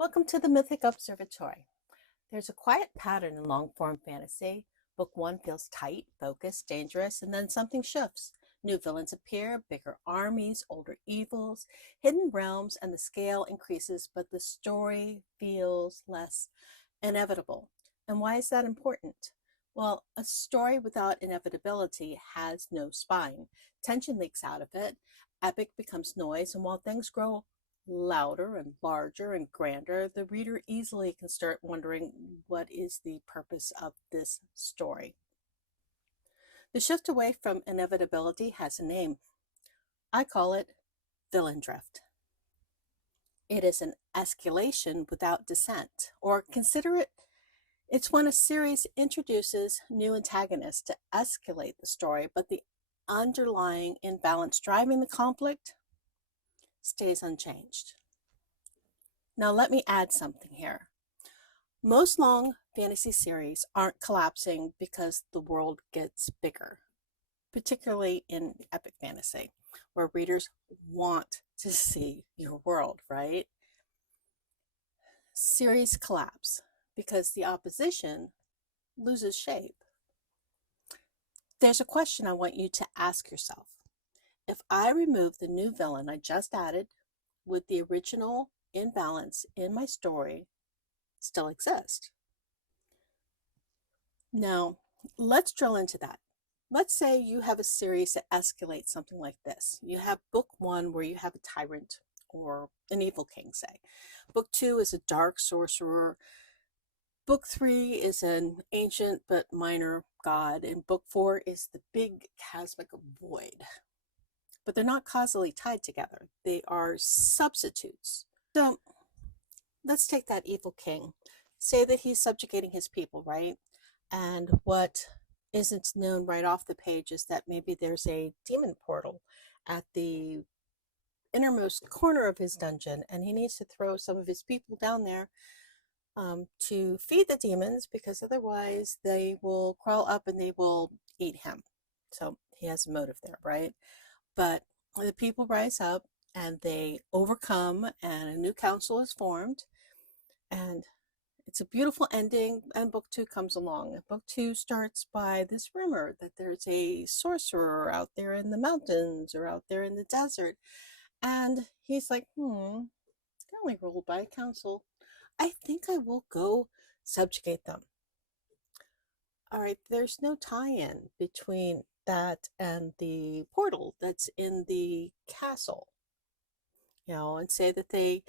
Welcome to the Mythic Observatory. There's a quiet pattern in long-form fantasy. Book one feels tight, focused, dangerous, and then something shifts. New villains appear, bigger armies, older evils, hidden realms, and the scale increases, but the story feels less inevitable. And why is that important? Well, a story without inevitability has no spine. Tension leaks out of it, epic becomes noise, and while things grow louder and larger and grander, the reader easily can start wondering, what is the purpose of this story? The shift away from inevitability has a name. I call it villain drift. It is an escalation without descent, or consider it's when a series introduces new antagonists to escalate the story, but the underlying imbalance driving the conflict stays unchanged. Now, let me add something here. Most long fantasy series aren't collapsing because the world gets bigger, particularly in epic fantasy, where readers want to see your world, right? Series collapse because the opposition loses shape. There's a question I want you to ask yourself. If I remove the new villain I just added, would the original imbalance in my story still exist? Now, let's drill into that. Let's say you have a series that escalates something like this. You have book one where you have a tyrant or an evil king, say. Book two is a dark sorcerer. Book three is an ancient but minor god. And book four is the big cosmic void. But they're not causally tied together. They are substitutes. So let's take that evil king. Say that he's subjugating his people, right? And what isn't known right off the page is that maybe there's a demon portal at the innermost corner of his dungeon, and he needs to throw some of his people down there to feed the demons, because otherwise they will crawl up and they will eat him. So he has a motive there, right? But the people rise up and they overcome, and a new council is formed, and it's a beautiful ending. And book two comes along. Book two starts by this rumor that there's a sorcerer out there in the mountains or out there in the desert, and he's like, they're only ruled by a council. I think I will go subjugate them. All right, there's no tie-in between that and the portal that's in the castle, and say that they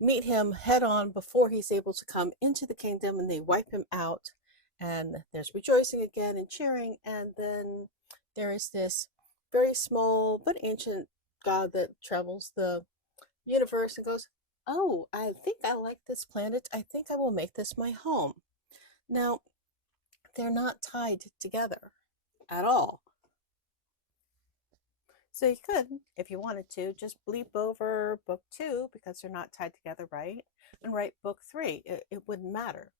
meet him head on before he's able to come into the kingdom, and they wipe him out, and there's rejoicing again and cheering, and then there is this very small but ancient god that travels the universe and goes, oh, I think I like this planet. I think I will make this my home. Now, they're not tied together at all. So you could, if you wanted to, just bleep over book two because they're not tied together, right? And write book three. It wouldn't matter.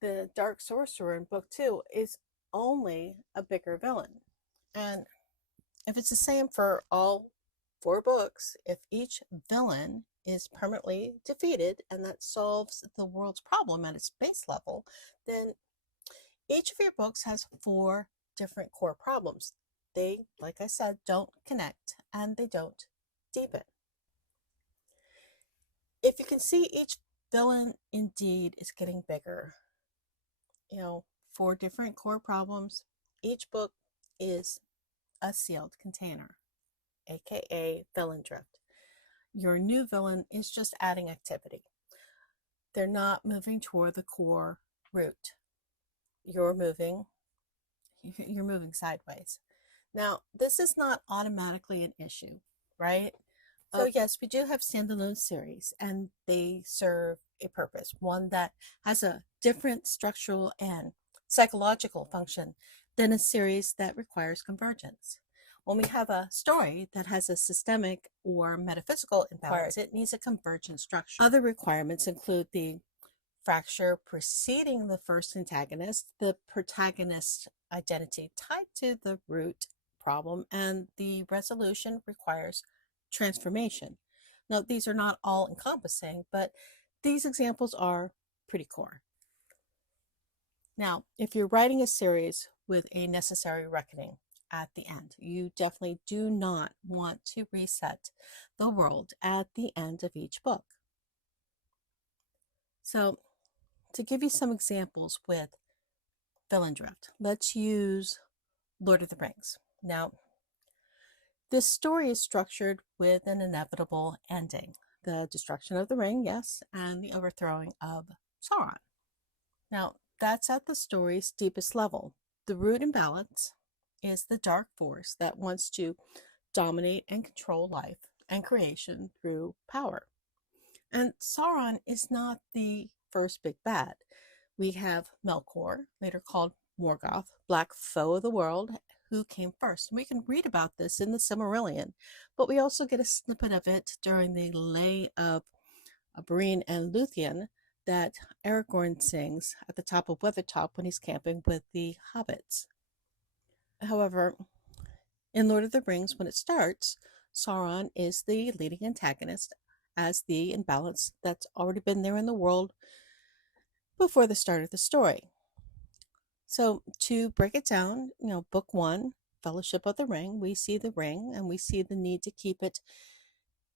The dark sorcerer in book two is only a bigger villain. And if it's the same for all four books, if each villain is permanently defeated and that solves the world's problem at its base level, then each of your books has four different core problems. They, like I said, don't connect and they don't deepen. If you can see, each villain indeed is getting bigger. Four different core problems. Each book is a sealed container, aka villain drift. Your new villain is just adding activity. They're not moving toward the core root. You're moving sideways. Now, this is not automatically an issue, right? So yes, we do have standalone series, and they serve a purpose, one that has a different structural and psychological function than a series that requires convergence. When we have a story that has a systemic or metaphysical imbalance, it needs a convergent structure. Other requirements include the fracture preceding the first antagonist, the protagonist's identity tied to the root problem, and the resolution requires transformation. Now, these are not all encompassing, but these examples are pretty core. Now, if you're writing a series with a necessary reckoning at the end, you definitely do not want to reset the world at the end of each book. So, to give you some examples with villain drift, let's use Lord of the Rings. Now, this story is structured with an inevitable ending: the destruction of the ring, yes, and the overthrowing of Sauron. Now, that's at the story's deepest level. The root imbalance is the dark force that wants to dominate and control life and creation through power. And Sauron is not the first big bad. We have Melkor, later called Morgoth, black foe of the world, who came first. And we can read about this in the Silmarillion, but we also get a snippet of it during the Lay of Breen and Luthien that Aragorn sings at the top of Weathertop when he's camping with the hobbits. However, in Lord of the Rings, when it starts, Sauron is the leading antagonist as the imbalance that's already been there in the world before the start of the story. So to break it down, book 1, Fellowship of the Ring, we see the ring and we see the need to keep it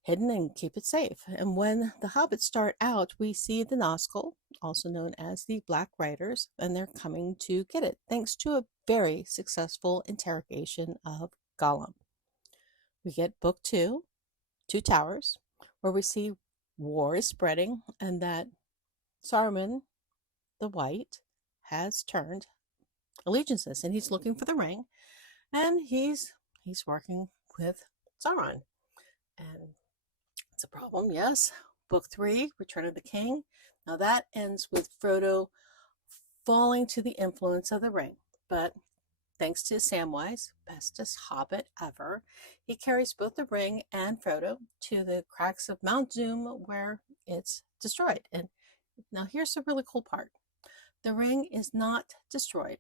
hidden and keep it safe. And when the hobbits start out, we see the Nazgul, also known as the Black Riders, and they're coming to get it, thanks to a very successful interrogation of Gollum. We get book 2, Two Towers, where we see war is spreading and that Saruman the White has turned allegiances and he's looking for the ring, and he's working with Sauron. And it's a problem, yes. Book 3, Return of the King. Now that ends with Frodo falling to the influence of the ring, but thanks to Samwise, bestest hobbit ever, he carries both the ring and Frodo to the cracks of Mount Doom where it's destroyed. And now here's the really cool part. The ring is not destroyed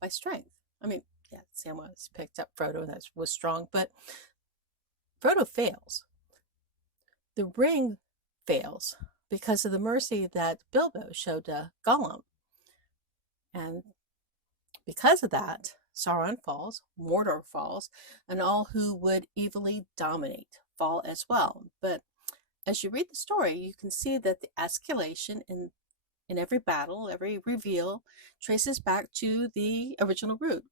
by strength. I mean, yeah, Samwise picked up Frodo and that was strong, but Frodo fails. The ring fails because of the mercy that Bilbo showed to Gollum. And because of that, Sauron falls, Mordor falls, and all who would evilly dominate fall as well. But as you read the story, you can see that the escalation in every battle, every reveal, traces back to the original root.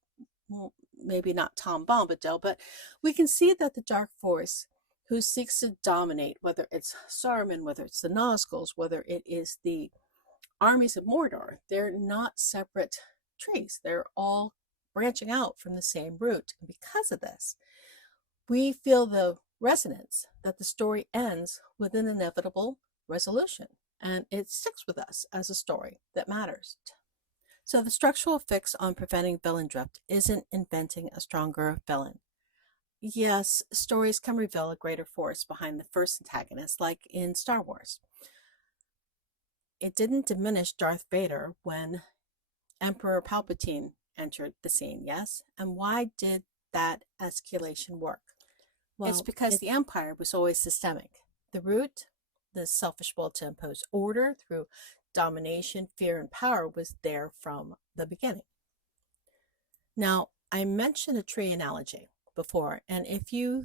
Well, maybe not Tom Bombadil, but we can see that the dark force who seeks to dominate, whether it's Saruman, whether it's the Nazguls, whether it is the armies of Mordor, they're not separate trees. They're all branching out from the same root. And because of this, we feel the resonance that the story ends with an inevitable resolution. And it sticks with us as a story that matters. So the structural fix on preventing villain drift isn't inventing a stronger villain. Yes, stories can reveal a greater force behind the first antagonist, like in Star Wars. It didn't diminish Darth Vader when Emperor Palpatine entered the scene, yes? And why did that escalation work? Well, it's because the Empire was always systemic. The root, the selfish will to impose order through domination, fear, and power was there from the beginning. Now, I mentioned a tree analogy before, and if you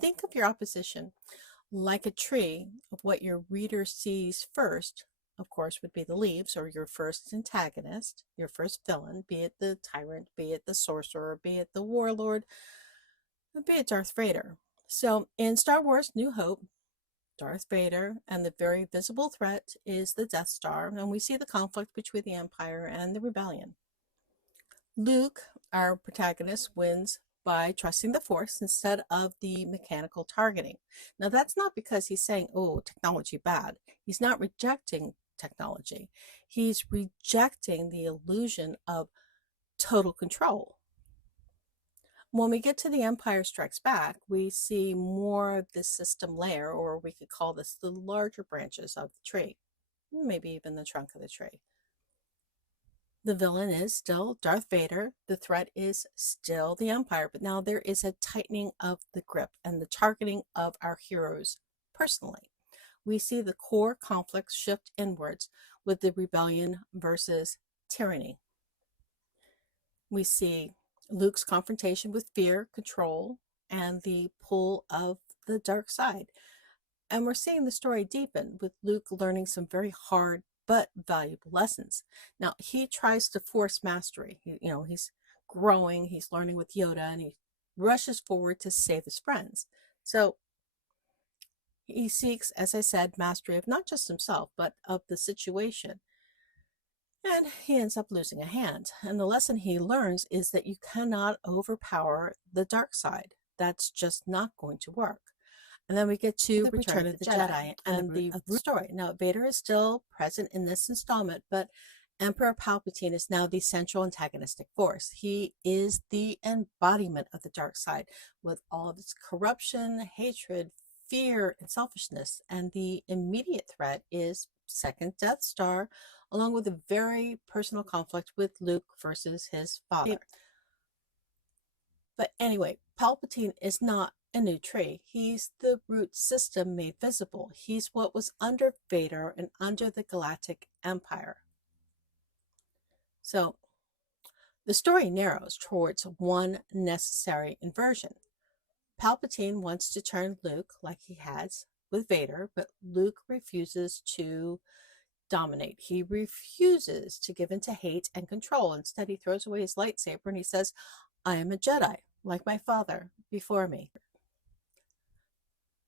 think of your opposition like a tree, of what your reader sees first, of course, would be the leaves, or your first antagonist, your first villain, be it the tyrant, be it the sorcerer, be it the warlord, be it Darth Vader. So in Star Wars New Hope, Darth Vader and the very visible threat is the Death Star, and we see the conflict between the Empire and the Rebellion. Luke, our protagonist, wins by trusting the Force instead of the mechanical targeting. Now, that's not because he's saying, oh, technology bad. He's not rejecting technology. He's rejecting the illusion of total control. When we get to The Empire Strikes Back, we see more of this system layer, or we could call this the larger branches of the tree, maybe even the trunk of the tree. The villain is still Darth Vader. The threat is still the Empire, but now there is a tightening of the grip and the targeting of our heroes' personally. We see the core conflict shift inwards with the rebellion versus tyranny. We see Luke's confrontation with fear, control, and the pull of the dark side. And we're seeing the story deepen with Luke learning some very hard but valuable lessons. Now, he tries to force mastery. He's growing, he's learning with Yoda, and he rushes forward to save his friends. So he seeks, as I said, mastery of not just himself, but of the situation. And he ends up losing a hand. And the lesson he learns is that you cannot overpower the dark side. That's just not going to work. And then we get to the Return of the Jedi and the story. Now, Vader is still present in this installment, but Emperor Palpatine is now the central antagonistic force. He is the embodiment of the dark side with all of its corruption, hatred, fear, and selfishness. And the immediate threat is second Death Star, along with a very personal conflict with Luke versus his father. But anyway, Palpatine is not a new tree. He's the root system made visible. He's what was under Vader and under the Galactic Empire. So the story narrows towards one necessary inversion. Palpatine wants to turn Luke like he has with Vader, but Luke refuses to dominate. He refuses to give in to hate and control. Instead, he throws away his lightsaber and he says, I am a Jedi, like my father before me.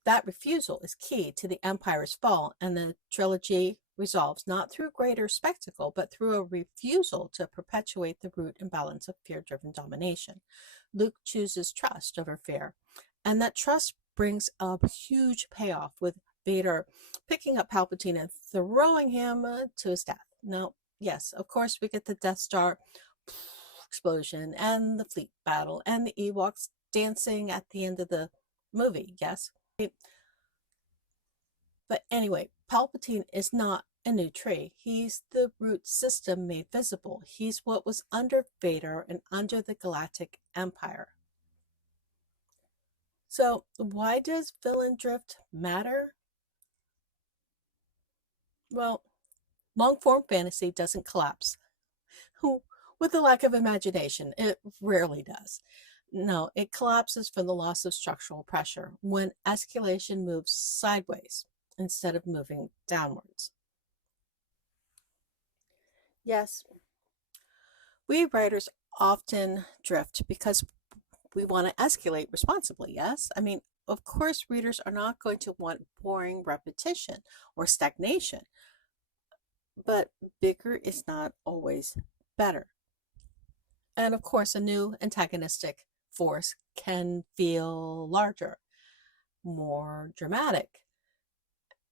That refusal is key to the Empire's fall, and the trilogy resolves not through greater spectacle, but through a refusal to perpetuate the root imbalance of fear-driven domination. Luke chooses trust over fear, and that trust brings a huge payoff with Vader picking up Palpatine and throwing him to his death. Now, yes, of course, we get the Death Star explosion and the fleet battle and the Ewoks dancing at the end of the movie, yes. But anyway, Palpatine is not a new tree. He's the root system made visible. He's what was under Vader and under the Galactic Empire. So why does villain drift matter? Well, long-form fantasy doesn't collapse. With a lack of imagination, it rarely does. No, it collapses from the loss of structural pressure when escalation moves sideways instead of moving downwards. Yes, we writers often drift because we want to escalate responsibly, yes? I mean, of course, readers are not going to want boring repetition or stagnation, but bigger is not always better. And of course, a new antagonistic force can feel larger, more dramatic.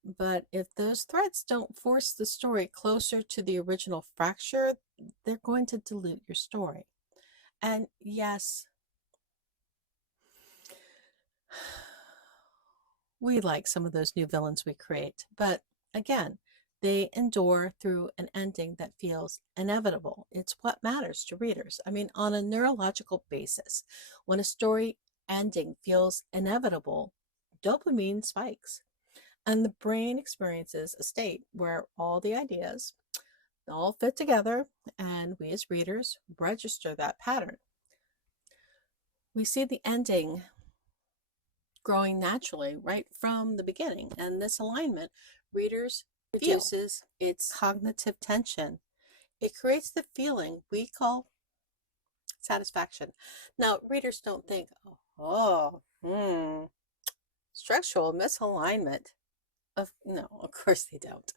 But if those threats don't force the story closer to the original fracture, they're going to dilute your story. And yes, we like some of those new villains we create, but again, they endure through an ending that feels inevitable. It's what matters to readers. I mean, on a neurological basis, when a story ending feels inevitable, dopamine spikes, and the brain experiences a state where all the ideas all fit together, and we as readers register that pattern. We see the ending growing naturally right from the beginning, and this alignment readers reduces its cognitive tension. It creates the feeling we call satisfaction. Now, readers don't think, structural misalignment. No, of course they don't.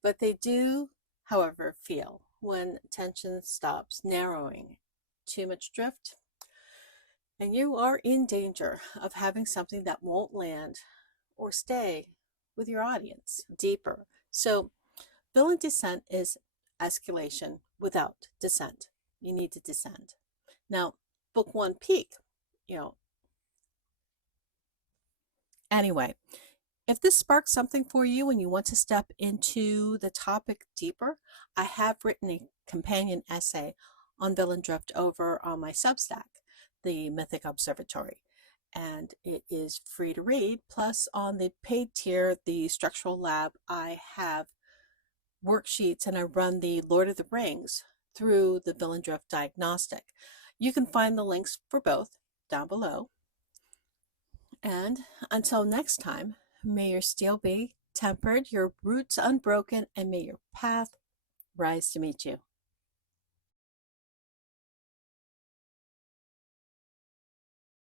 But they do, however, feel when tension stops narrowing, too much drift, and you are in danger of having something that won't land or stay with your audience deeper. So villain descent is escalation without descent. You need to descend. Now, book one peak, anyway, if this sparks something for you and you want to step into the topic deeper, I have written a companion essay on villain drift over on my Substack, the Mythic Observatory. and it is free to read. Plus, on the paid tier, the Structural Lab, I have worksheets and I run the Lord of the Rings through the Villain Drift Diagnostic. You can find the links for both down below. And until next time, may your steel be tempered, your roots unbroken, and may your path rise to meet you.